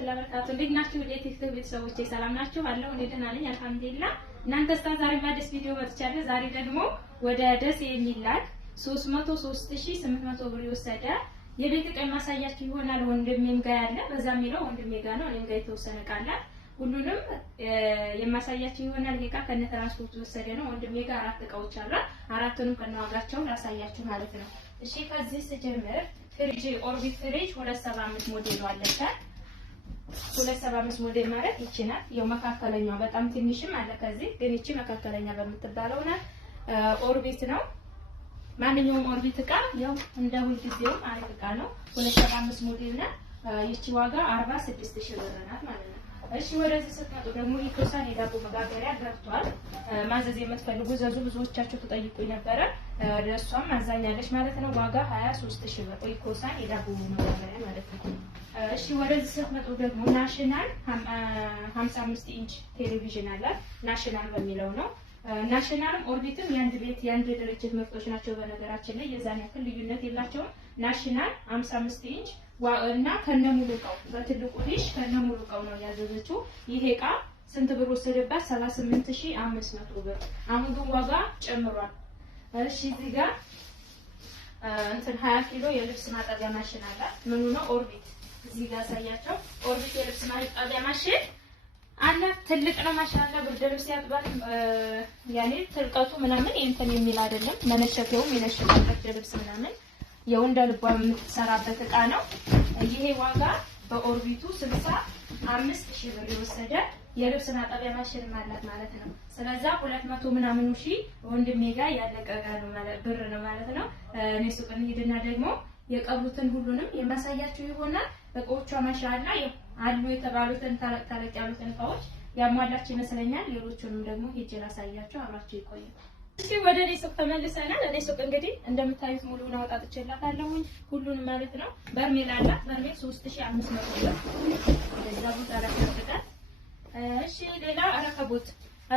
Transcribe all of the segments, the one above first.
ወራህመቱላሂ ወበረካቱ። እንዴት ናችሁ? የቲክቶክ ቤተሰቦቼ ሰላም ናችሁ? አለሁ እኔ ደህና ነኝ አልሐምዱሊላህ። እናንተስ? ዛሬ በአዲስ ቪዲዮ መጥቻለሁ። ዛሬ ደግሞ ወደ ደሴ የሚላክ 33800 ብር የወሰደ የቤት ዕቃ ማሳያችሁ ይሆናል። ወንድሜም ጋር ያለ በዛ የሚለው ወንድሜ ጋር ነው፣ እኔም ጋር የተወሰነ ቃል ሁሉንም የማሳያችሁ ይሆናል። ዕቃ ከነ ትራንስፖርት ወሰደ ነው። ወንድሜ ጋር 4 ዕቃዎች አሉ። አራቱንም ከነዋጋቸው ላሳያችሁ ማለት ነው። እሺ ከዚህ ስጀምር ፍሪጅ ኦርቢት ፍሪጅ 275 ሞዴል አለች። 275 ሞዴል ማለት ይችላል። ያው መካከለኛው በጣም ትንሽም አለ ከዚህ ግን ይቺ መካከለኛ በምትባለው ናት። ኦርቢት ነው። ማንኛውም ኦርቢት ዕቃ ያው እንደ ሁልጊዜው አሪፍ ዕቃ ነው። 275 ሞዴል ናት። ይቺ ዋጋ 46000 ብር ናት ማለት ነው። እሺ ወደዚህ ስትመጡ ደግሞ ኢኮሳን የዳቦ መጋገሪያ ገብቷል። ማዘዝ የምትፈልጉ ዘዙ። ብዙዎቻችሁ ተጠይቁኝ ነበረ። ለሷም ማዛኛለች ማለት ነው። ዋጋ 23000 ብር ኢኮሳን የዳቦ መጋገሪያ ማለት ነው። እሺ ወደዚህ ስትመጡ ደግሞ ናሽናል 55 ኢንች ቴሌቪዥን አላት። ናሽናል በሚለው ነው። ናሽናልም ኦርቢትም የአንድ ቤት የአንድ ድርጅት ምርቶች ናቸው። በነገራችን ላይ የዛን ያክል ልዩነት የላቸውም። ናሽናል 55 ኢንች እና ከነሙሉ ዕቃው በትልቁ ዲሽ ከነሙሉ ዕቃው ነው ያዘዘችው። ይሄ ዕቃ ስንት ብር ወሰደባት? 78500 ብር። አሁን ግን ዋጋ ጨምሯል። እሺ እዚህ ጋር እንትን 20 ኪሎ የልብስ ማጠቢያ ማሽን አላት። ምኑ ነው? ኦርቢት። እዚህ ጋር ሳያቸው ኦርቢት የልብስ ማጠቢያ ማሽን አላት። ትልቅ ነው ማሻአላ። ብርድ ልብስ ያጥባል። ያኔ ትልቀቱ ምናምን እንትን የሚል አይደለም። መነሸከውም ይነሽካል ብርድ ልብስ ምናምን የወንደ ልቧ የምትሰራበት ዕቃ ነው። ይሄ ዋጋ በኦርቢቱ 65000 ብር የወሰደ የልብስ ማጠቢያ ማሽን ማለት ነው። ስለዛ 200 ምናምን ሺህ ወንድሜ ጋር ያለቀ ብር ነው ማለት ነው። እኔ ሱቅ እንሂድና ደግሞ የቀሩትን ሁሉንም የማሳያችሁ ይሆናል። እቃዎቿ ማሻአላ አሉ የተባሉትን ታለቅ ያሉትን እቃዎች ያሟላች ይመስለኛል። ሌሎቹንም ደግሞ ሄጄ ላሳያችሁ። አብራችሁ ይቆዩ። እሺ ወደ እኔ ሱቅ ተመልሰናል። እኔ ሱቅ እንግዲህ እንደምታዩት ሙሉውን አወጣጥቼላታለሁ ሁሉንም ማለት ነው። በርሜል አላት። በርሜል 3500 ብር ለዛ ቦታ አላከፍታል። እሺ ሌላ ረከቦቷ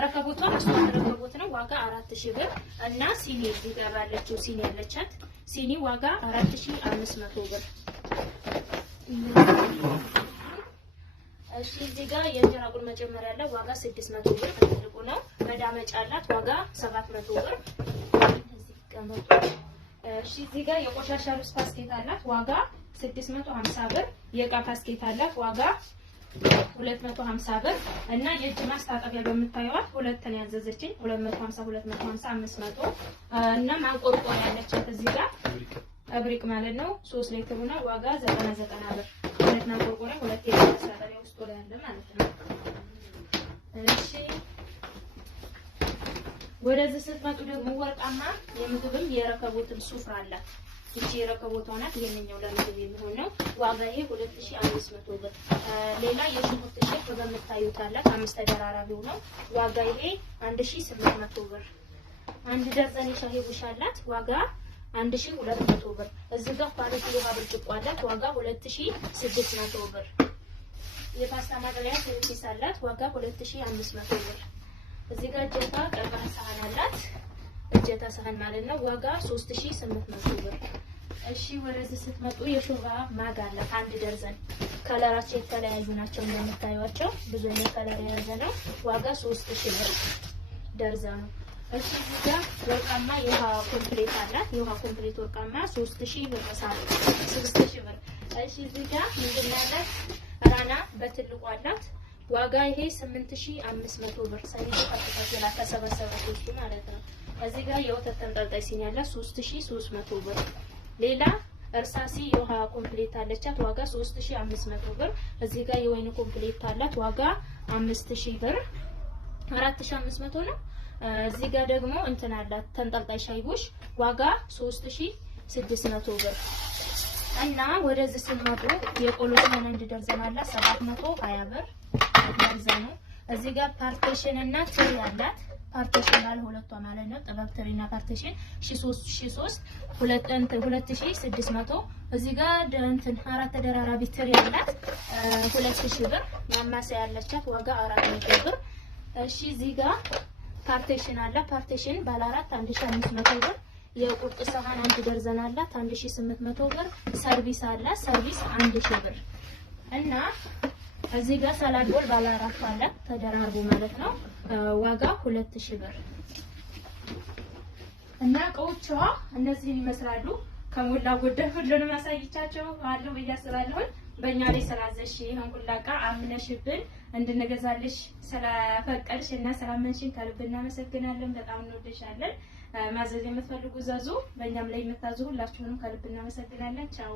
ረከቦት ነው። ዋጋ 4000 ብር እና ሲኒ ይገባለችው ሲኒ ያለቻት ሲኒ ዋጋ 4500 ብር። እሺ እዚህ ጋር የእንጀራ ቁል መጨመሪያ ያለው ዋጋ 600 ብር ትልቁ ነው። መዳመጫ አላት ዋጋ 700 ብር። እዚህ ቀመጡ። እሺ እዚህ ጋር የቆሻሻ ልብስ ፓስኬት አላት ዋጋ 650 ብር። የዕቃ ፓስኬት አላት ዋጋ 250 ብር እና የእጅ ማስታጠቢያ በምታዩት ሁለት ነው ያዘዘችኝ 250 500 እና ማንቆርቆሪያ ያለቻት እዚህ ጋር አብሪቅ ማለት ነው 3 ሊትር ነው ዋጋ 90 ብር። ሁለት ማንቆርቆሪያ ሁለት የእጅ ማስታጠቢያ ውስጥ ላይ ያለ ማለት ነው። እሺ ወደዚህ ስትመጡ ደግሞ ወርቃማ የምግብም የረከቦትም ሱፍራ አላት። እቺ የረከቦቷ ናት። ይሄንኛው ለምግብ የሚሆን ነው። ዋጋ ይሄ 2500 ብር። ሌላ የሽንኩርት ሼፍ በምታዩት አላት 5 ተደራራቢው ነው። ዋጋ ይሄ 1800 ብር። አንድ ደርዘን የሻሂ ቡሽ አላት ዋጋ 1200 ብር። እዚህ ጋር ኳሊቲ ውሃ ብርጭቆ አላት ዋጋ 2600 ብር። የፓስታ ማጠቢያ ሰርቪስ አላት ዋጋ 2500 ብር። እዚህ ጋር እጀታ ቀርባን ሳህን አላት። እጀታ ሳህን ማለት ነው ዋጋ 3800 ብር። እሺ ወደዚህ ስትመጡ የሾርባ ማግ አላት አንድ ደርዘን። ከለራቸው የተለያዩ ናቸው እንደምታዩቸው ብዙ አይነት ከለር የያዘ ነው። ዋጋ 3000 ብር ደርዘኑ። እሺ እዚህ ጋር ወርቃማ የውሃ ኮምፕሌት አላት። የውሃ ኮምፕሌት ወርቃማ 3000 ብር ሳለ 6000 ብር። እሺ እዚህ ጋር ምንድን ያላት ራና በትልቁ አላት ዋጋ ይሄ 8500 ብር። ሰኒዱ ከተከፈለ ተሰበሰበ ማለት ነው። እዚህ ጋር የወተት ተንጠልጣይ ሲኒ ያላት 3300 ብር። ሌላ እርሳሲ የውሃ ኮምፕሌት አለቻት ዋጋ 3500 ብር። እዚህ ጋር የወይን ኮምፕሌት አላት ዋጋ 5000 ብር 4500 ነው። እዚህ ጋር ደግሞ እንትን አላት ተንጠልጣይ ሻይቦሽ ዋጋ 3600 ብር። እና ወደዚህ ስትመጡ የቆሎ ሳህን አንድ ደርዘን አላት 720 ብር ደርዘኑ። እዚህ ጋር ፓርቲሽን እና ትሪ አላት። ፓርቲሽን ባለ ሁለቷ ማለት ነው። ጥበብ ትሪና ፓርቲሽን 1300 2600። እዚህ ጋር እንትን 4 ተደራራቢ ትሪ አላት 2000 ብር። ማማሰያ ያለቻት ዋጋ 400 ብር። እሺ እዚህ ጋር ፓርቲሽን አለ። ፓርቲሽን ባለ 4 1500 ብር። የቁርጥ ሳህን አንድ ደርዘን አላት 1800 ብር። ሰርቪስ አላት። ሰርቪስ 1000 ብር እና እዚህ ጋር ሰላድ ቦል ባለ 4 አለ ተደራርቦ ማለት ነው። ዋጋ 2000 ብር እና እቃዎቿ እነዚህን ይመስላሉ። ከሞላ ጎደል ሁሉንም አሳይቻቸው አለው ብዬ አስባለሁ። በእኛ ላይ ስላዘሽ ይሄን ሁላ እቃ አምነሽብን እንድንገዛልሽ ስለፈቀድሽ እና ስላመንሽን ከልብ እናመሰግናለን። በጣም እንወድሻለን። ማዘዝ የምትፈልጉ ዘዙ። በእኛም ላይ የምታዙ ሁላችሁንም ከልብ እናመሰግናለን። ቻው